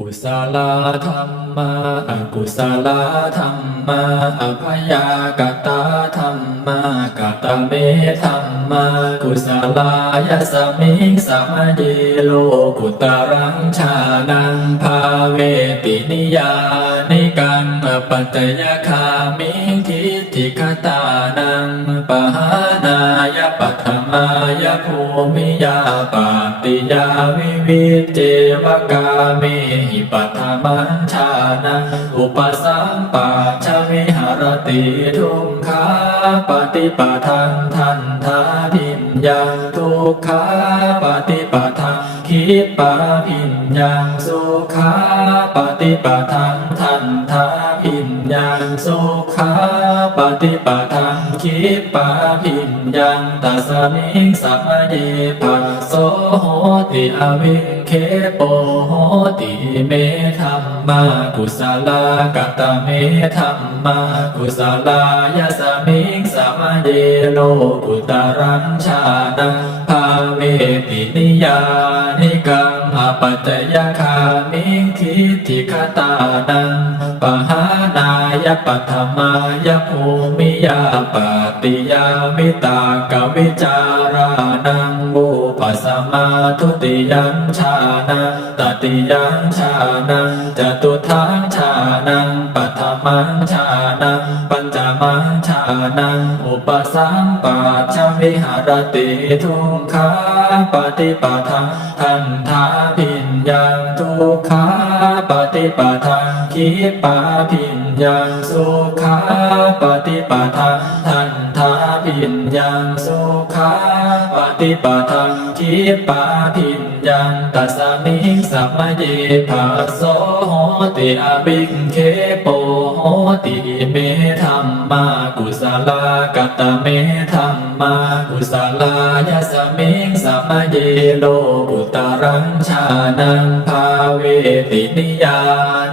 กุศลธรรมะอกุศลธรรมะอภยากตาธรรมะกตเมธรรมะกุศลายสมิงสมเยโลกุตรังชานังภาเวตินิยานิกังปัจจยคามิทิ ฏฐิคตานังปหานายปัทมายภูมิยาปาติยาวิวิจเจวกาเมหิปัทมัญชานังอุปสัมปัชวิหารติทุกขาปฏิปทังทันทาพิญญังทุกขาปฏิปทังคิปาพิญญังสุขาปฏิปทังทันทา พินยังสุขาปฏิปทังคิปาพินยังตัสมิงสัมเยปัสโสโหติอวิเคโปโห ติเมธัมมากุศลากตเมธัมมากุศลายสมิงสมเยโลกุตรังชานังภาเวตินิยานิกังอปัจจยคามิงทิฏฐิคตานังปหานา ยปัทมายภูมิยาปติยามิตากวิจารานังบุปัสมาทุติยัญชานังตติยัญชานังจตุทังชานังปัทมัญชานังปัญจมัญชานังอุปสัมปัชวิหารติทุกขาปฏิปทังทันทาพิญญังทุกขา ปฏิปทังคิปาพิญญังสุขาปฏิปทังทันทาพิญญังสุขาปฏิปทังคิปาพิญญังตัสมิงสัมมาเยปัสโสโหติอบิงเคโปโหติเมธัมมากุศลากตเมธัมมากุศลายสมิงสัม เยโลกุตรังชานังภาเวตินิยา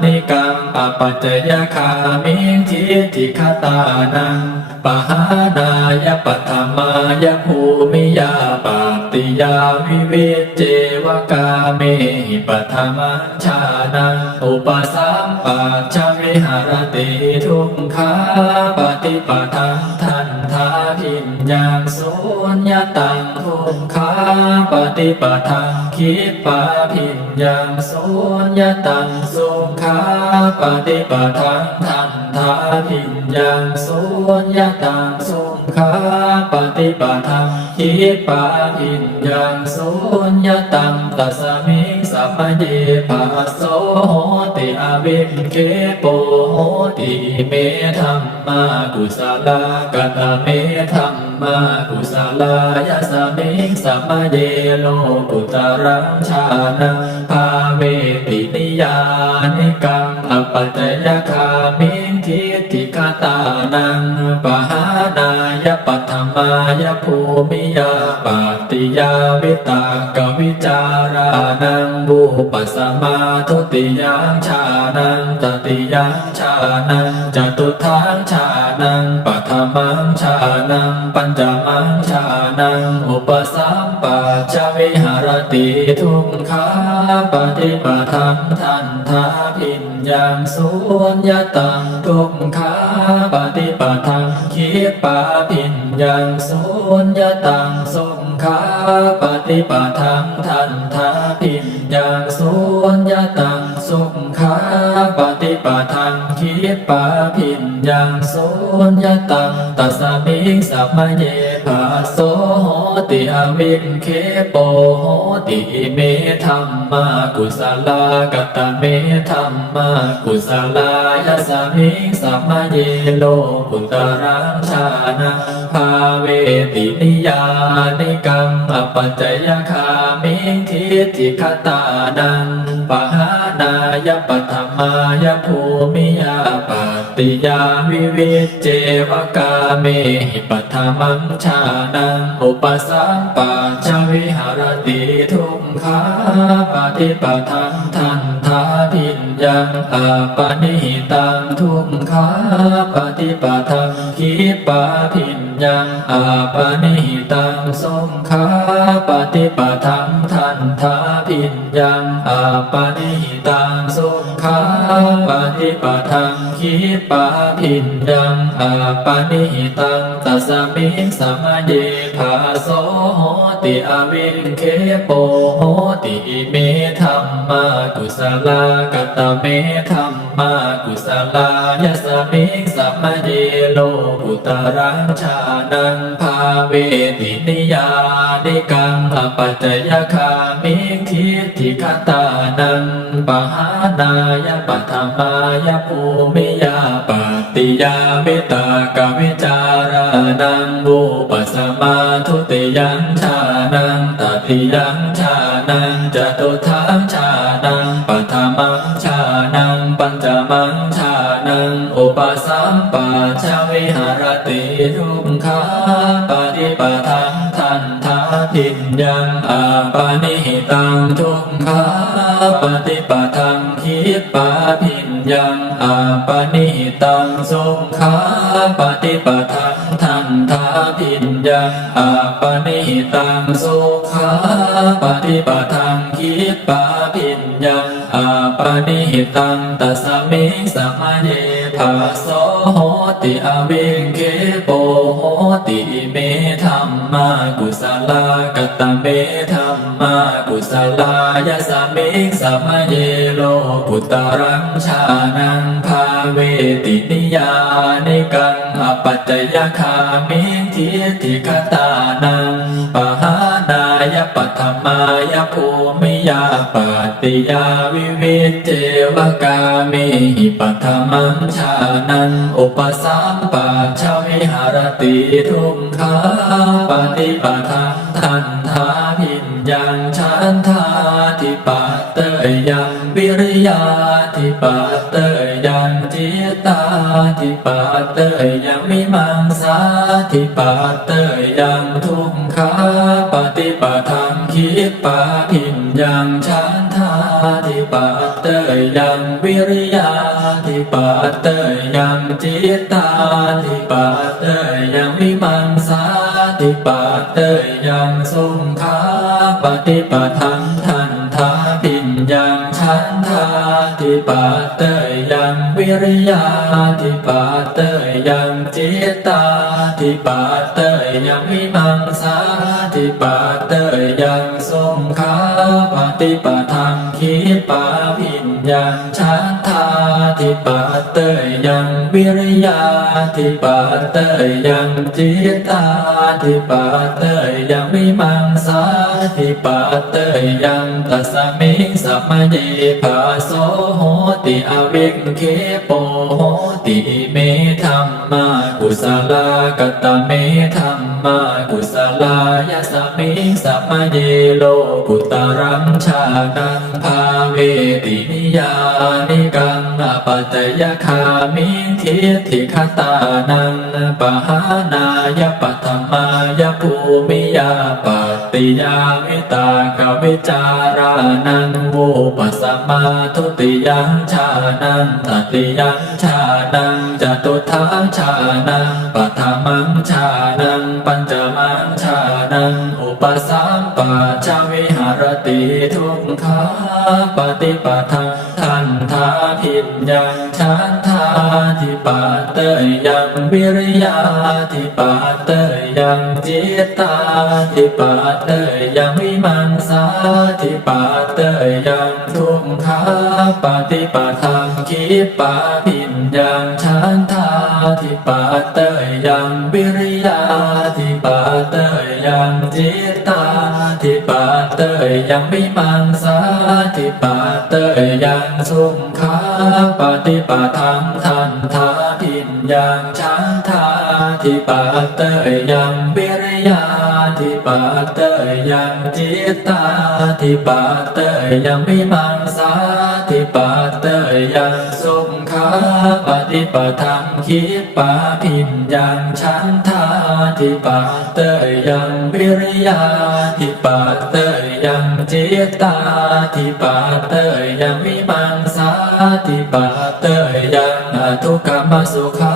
นิกังอปัจจยคามิทิฏิคตานังปหานายปัทมายภูมิยาปาติยาวิเวจเจวกาเมหิปัทมัชานังอุปสัมปัชวิหารติทุกขาปฏิปทังทัน ทาพิญญังสุญญตังทุกขาปฏิปทังคิปาพิญญังสุญญตังสุขาปฏิปทังทันทาพิญญังสุญญตังสุขาปฏิปทังคิปาพิญญังสุญญตังตัสมิ สัมเยปัสโสโหติอวิมเคโปโหติเมธัมมากุสลากตเมธัมมากุสลายสมิงสัมเยโลกุตรังชานะภาเวตินิยานิกัง ปัจจยคามิทิฏฐิคตานังปหานายปัทมายภูมิยาปาติยาวิตากวิจารานังบุปัสสมาทุติยังชานังตติยังชานังจตุทังชานังปัทมังชานังปัญจมังชานังอุปสัมปัชวิหารติทุกขาปฏิปทังทันทาพิญ ญังสุญญตังทุกขาปฏิปทังคิปาปิญญังสุญญตังสุขาปฏิปทังทันทาปิญญังสุญญตังสุขา ปฏิปทังคิปาพิญญังสุญญตังตัสมิงสัมมาเยปัสโสโหติอวิงเคโปโหติเมธัมมากุศลากตเมธัมมากุศลายสมิงสัมมาเยโลกุตรังชานะภาเวตินิยานิกังอปัจจยคามิทิฏฐิคตานังปาายปัทมายภูมิยาปาติยาวิวิจเจวกาเมหิปัทมังชานังอุปสัมปัชวิหารติทุกขาปฏิปทังทันทาพิน ยังอาปานิตังทุกขาปฏิปทังคิปาพินยังอาปานิตังสงขาปฏิปทังทันทาพินยังอาปานิตังสงขาปฏิปทังคิปาพินยังอาปานิตังตัสสมิสมเยภาโส ติอวินเคโปโหติเมธัมมากุสลากตเมธัมมากุสลายสมิงสมเยโลกุตรังชานังภาเวตินิยานิกังอปัจจยคามิทิทิคตานังปหานายปัทมายภูมิยาป ติยาวิตากวิจารานังบุปสมาทุติยังชานังตติยังชานังจตุทังชานังปัทมังชานังปัญจมังชานังอุปสัมปะชาวิหารติทุกขาป ทาพินยังอาปานิตังทุกขาปฏิปทังคิปาพินยังอาปานิตังสุขาปฏิปทังทันทาพินยังอาปานิตังสุขาปฏิปทังคิปาพินยังอาปานิตังตัสสมิงสมะเย ภาโสโหติอวิงเคโปโหติเมธัมมากุสลากตเมธัมมากุสลายสมิงสมเยโลกุตรังชานังภาเวตินิยานิกังอปัจจยคามิทิทิคตานังปะหาายปัทมายภูมิยาปติยาวิวิเจวกามิหิปัทมังชานันอุปสัมปัชาวิหารติทุมขาปฏิปทา ทันทาพินยังชันทาทิปัตเตยยังวิริยาทิปัตเตยยังจิตตาทิปัตเตยยังมิมังสาทิปัตเตยยังทุกขาปฏิปทังคิปาพินยังชันทาทิปัตเตยยังวิริยาทิปัตเตยยังจิตตาทิปัตเตยยังมิมังสา ทิปัตเตยังสุงทาปฏิปทังทันทาปิญญังชันทาติปัตเตย ยังวิริยาทิปัตเตยยังจิตตาทิปัตเตยยังมิมังสาทิปัตเตยยังสุงขาปฏิปทังคิปาพินยังชันทาทิปัตเตยยังวิริยาทิปัตเตยยังจิตตาทิปัตเตยยังมิมังสาทิปัตเตยยังตัสสมิสัมมาเยภาโสโหติอวิกเคโปโหติเมธัมมากุสลากตเมธัมมากุสลายสมิสัมเยโลกุตรังชานังภาเวตินิยานิกังอปัจจยคามิทิทิคตานังปหานายปัทมายภูมิยาป ติยาวิตากวิจารานังวูปสมาทุติยังชานังตติยังชานังจตุทังชานังปัทมังชานังปัญจมังชานังอุปสัมปาชาวิารติทุกขาปฏิปทังทันทาพินยังชันทาทิปัตเตยยังวิริยาทิปัตเตยยังจิตตาทิปัตเตยยังวิมังสาทิปัตเตยยังทุกขาปฏิปทังคิปาพินยังชันทาทิปัตเตยยังวิริยาทิปัตเตย ยังจิตตาทิปัตเตยยังวิมังสาทิปัตเตยยังสุขขาปฏิปทังทันทาพินยังชันทาทิปัตเตยยังวิริยาทิปัตเตยยังจิตตาทิปัตเตยยังวิมังสาทิปัตเตยยังสุขขา ปฏิปทังคิปาพิญญังชันทาทิปาเตยยังวิริยาทิปาเตยยังจิตตาทิปาเตยยังวิมังสาทิปาเตยยังทุกขมสุขา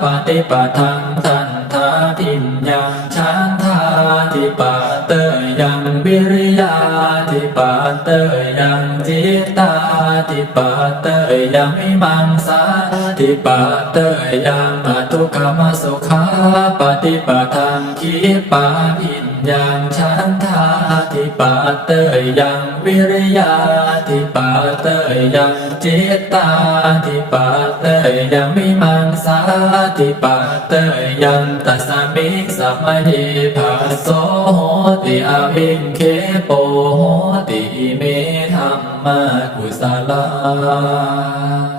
ปฏิปทังทันทาพิญญังชันทาทิปาเตยยังวิริยาทิปาเตยยังจิตตาทิปาเตยยังวิมังสาทิปาเตยยังอตุกขมสุขาปฏิปทังคิปาพิน ญังชันทาทิปาเตยยังวิริยาทิปาเตยยังจิตตาทิปาเตยยังวิมังสาทิปาเตยยังตัสสมิสัมมาทิภาโสโหติอาวิงเคโปโหติเมธัมมากุสลา